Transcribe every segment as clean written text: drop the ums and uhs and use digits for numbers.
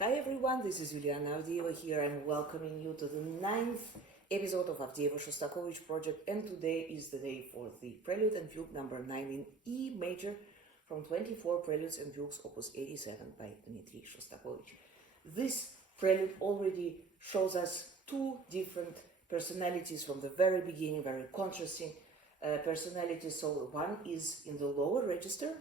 Hi everyone, this is Avdeeva here. I'm welcoming you to the 9th episode of Avdeeva Shostakovich project, and today is the day for the Prelude and Fugue number 9 in E major from 24 Preludes and Fugues Opus 87 by Dmitri Shostakovich. This prelude already shows us two different personalities from the very beginning, very contrasting personalities. So one is in the lower register,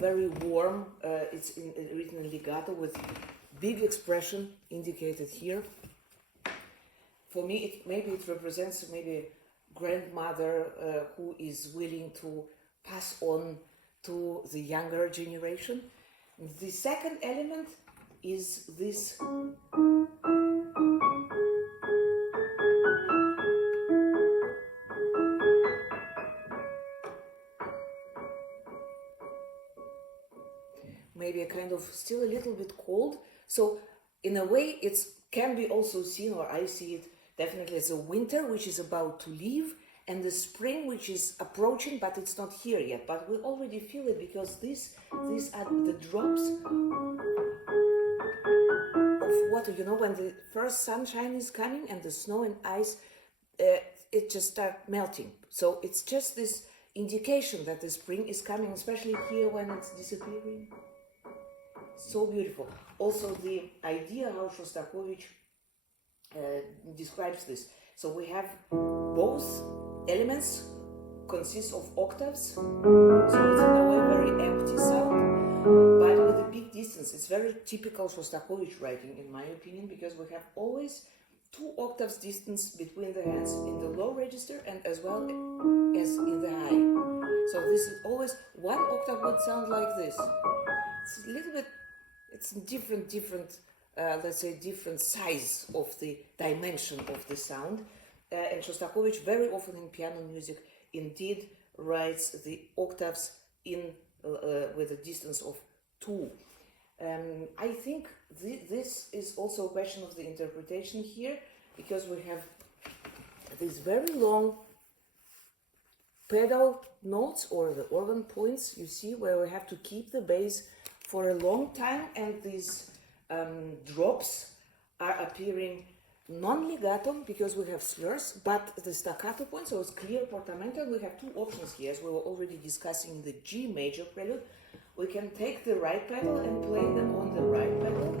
very warm, it's written in legato with big expression indicated here. For me, maybe it represents maybe grandmother who is willing to pass on to the younger generation. The second element is this maybe a kind of still a little bit cold. So in a way it can be also seen, or I see it definitely as a winter which is about to leave, and the spring which is approaching, but it's not here yet. But we already feel it because these are the drops of water. You know, when the first sunshine is coming and the snow and ice, it just start melting. So it's just this indication that the spring is coming, especially here when it's disappearing. So beautiful. Also the idea how Shostakovich describes this. So we have both elements consist of octaves, so it's in a way very empty sound, but with a big distance. It's very typical Shostakovich writing, in my opinion, because we have always 2 octaves distance between the hands in the low register and as well as in the high. So this is always one octave would sound like this. It's a little bit, it's different let's say different size of the dimension of the sound. And Shostakovich very often in piano music indeed writes the octaves in with a distance of 2. I think this is also a question of the interpretation here, because we have these very long pedal notes, or the organ points, you see, where we have to keep the bass for a long time, and these drops are appearing non-legato because we have slurs, but the staccato point, so it's clear portamento. We have 2 options here, as we were already discussing in the G major prelude. We can take the right pedal and play them on the right pedal,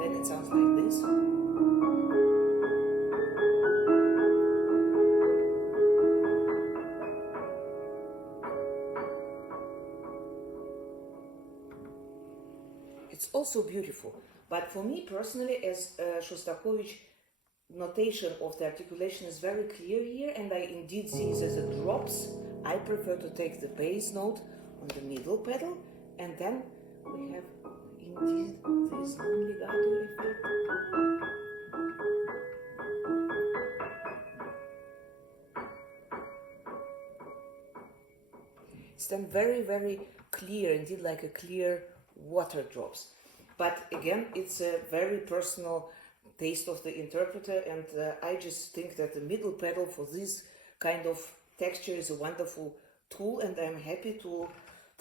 then it sounds like this. It's also beautiful, but for me personally, as Shostakovich notation of the articulation is very clear here, and I indeed see it as a drops. I prefer to take the bass note on the middle pedal, and then we have indeed this non-legato effect. It's then very, very clear, indeed like a clear water drops. But again, it's a very personal taste of the interpreter, and I just think that the middle pedal for this kind of texture is a wonderful tool, and I'm happy to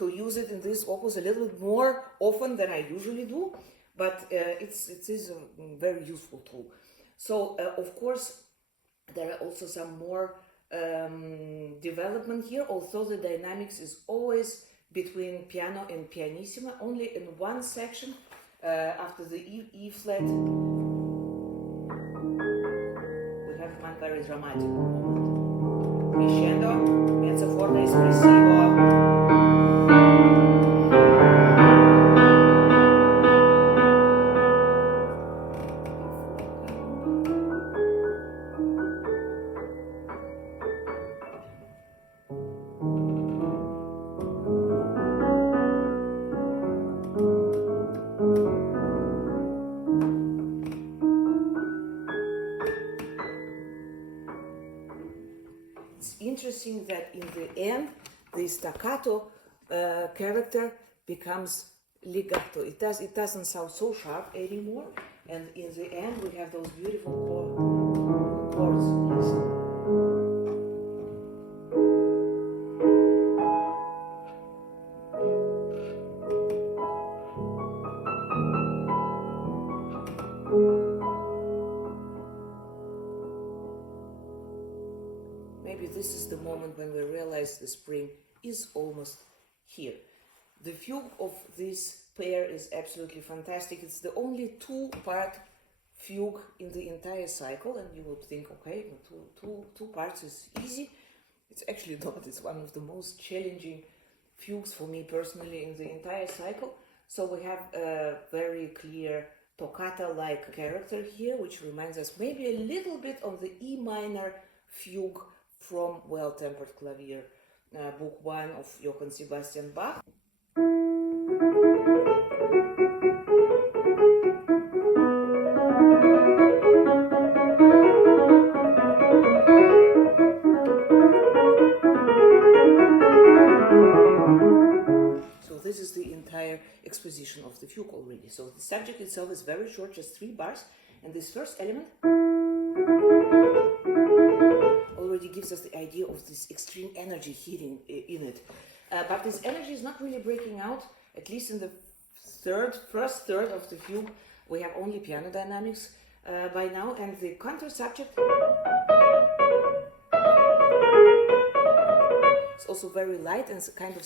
use it in this opus a little bit more often than I usually do, but it is a very useful tool. So of course there are also some more development here, although the dynamics is always between piano and pianissima. Only in one section after the E flat we have one very dramatic moment. Crescendo, mezzo forte espressivo. Interesting that in the end the staccato character becomes legato. It doesn't sound so sharp anymore, and in the end we have those beautiful chords. Listen. emphasize the spring, is almost here. The fugue of this pair is absolutely fantastic. It's the only two-part fugue in the entire cycle, and you would think, okay, two parts is easy. It's actually not. It's one of the most challenging fugues for me personally in the entire cycle. So we have a very clear toccata-like character here, which reminds us maybe a little bit of the E minor fugue from Well-Tempered Clavier, Book 1 of Johann Sebastian Bach. So this is the entire exposition of the fugue already. So the subject itself is very short, just 3 bars, and this first element already gives us the idea of this extreme energy heating in it. But this energy is not really breaking out, at least in the first third of the fugue. We have only piano dynamics by now, and the counter subject is also very light and kind of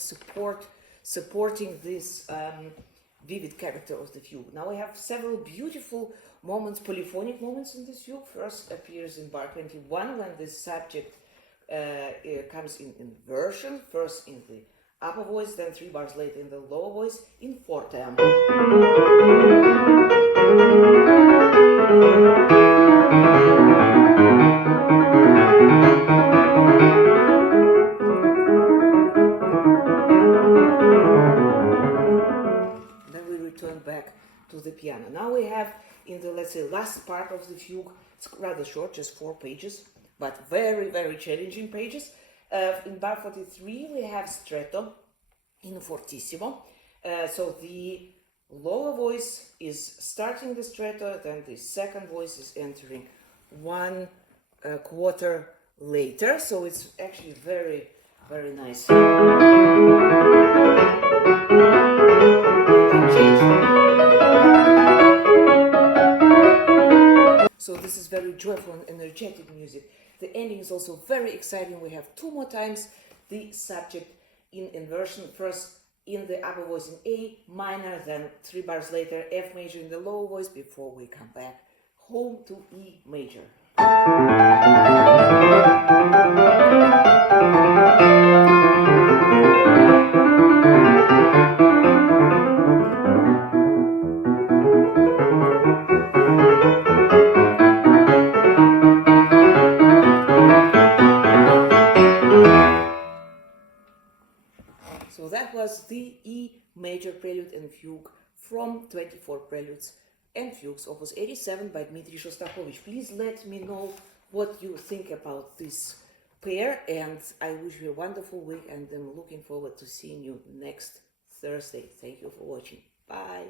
supporting this vivid character of the fugue. Now we have several beautiful moments, polyphonic moments in this fugue. First appears in bar 21 when the subject comes in inversion, first in the upper voice, then 3 bars later in the lower voice in forte. Back to the piano. Now we have in the, let's say, last part of the fugue, it's rather short, just 4 pages, but very, very challenging pages. In bar 43 we have stretto in fortissimo. So the lower voice is starting the stretto, then the second voice is entering 1 quarter later. So it's actually very, very nice. So this is very joyful and energetic music. The ending is also very exciting. We have 2 more times the subject in inversion, first in the upper voice in A minor, then 3 bars later F major in the lower voice, before we come back home to E major. So that was the E major Prelude and Fugue from 24 Preludes and Fugues, Opus 87 by Dmitri Shostakovich. Please let me know what you think about this pair, and I wish you a wonderful week, and I'm looking forward to seeing you next Thursday. Thank you for watching. Bye.